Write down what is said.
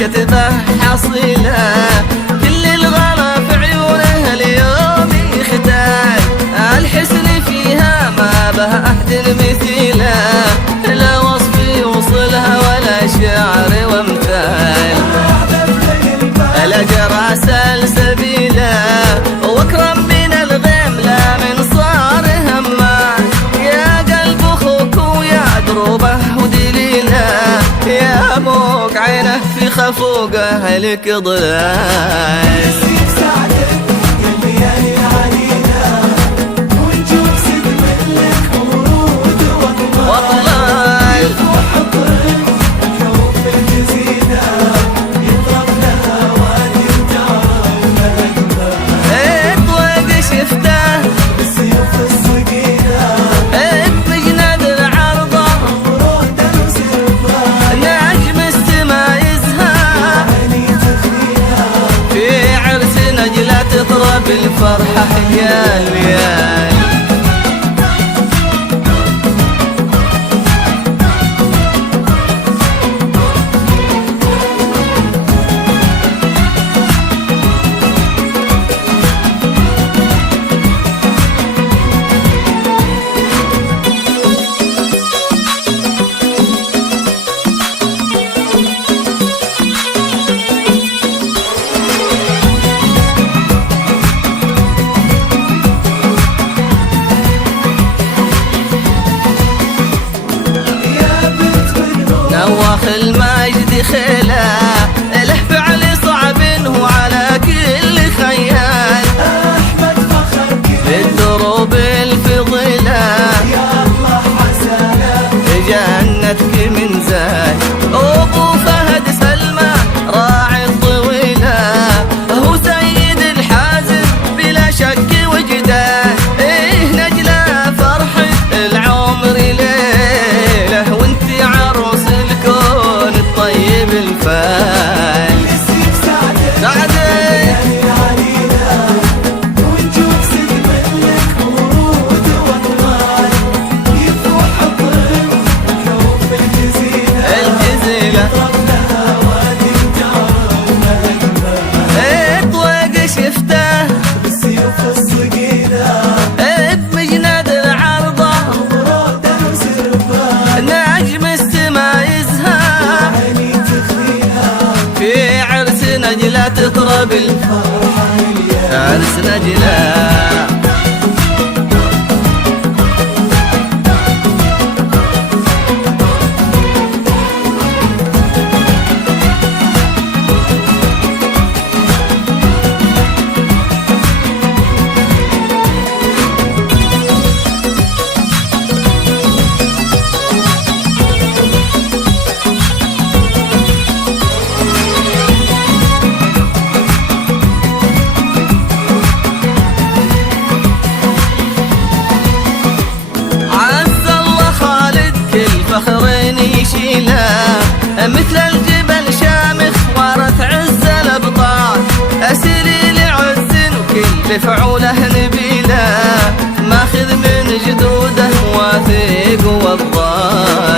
كتبه حصيله كل الغلا في عيونه اليوم يختال الحسن فيها ما به أحد مثيله لا وصف يوصلها ولا شعر وامثال الأجر سلسبيله واكرم من الغيم لا من صار همال يا قلب اخوك ويا دروبه ودليله يا موق عينه في خفوقه لك ضلال بالفرحة حيال ليال نواخ المجد خيله له فعل صعب وعلى كل خيال أحمد فخر بالدروب الفضيلة يا الله حسنه جنتك من زاد أبو فهد سلمى راعي الطويلة هو سيد الحازم بلا شك وجدان إيه نجلة فرحة العمر ليله وانت عروس الكون الطيب الفال سعدك علينا ونجوب سد ملك ورود واطلال يفوح الظل كوف الجزيلة ربها وادي الجار اطوق شفته بالسيوف الصقيلة بمجند العرضة وبرودة وسربان نجم السما يزهى عيني تخفيها في عرس نجلة تطرب الفرحة عرس نجلة فخرين يشيله مثل الجبل شامخ ورث عز الابطال اسيري لعز وكل فعوله نبيله ماخذ من جدوده واثق وابطال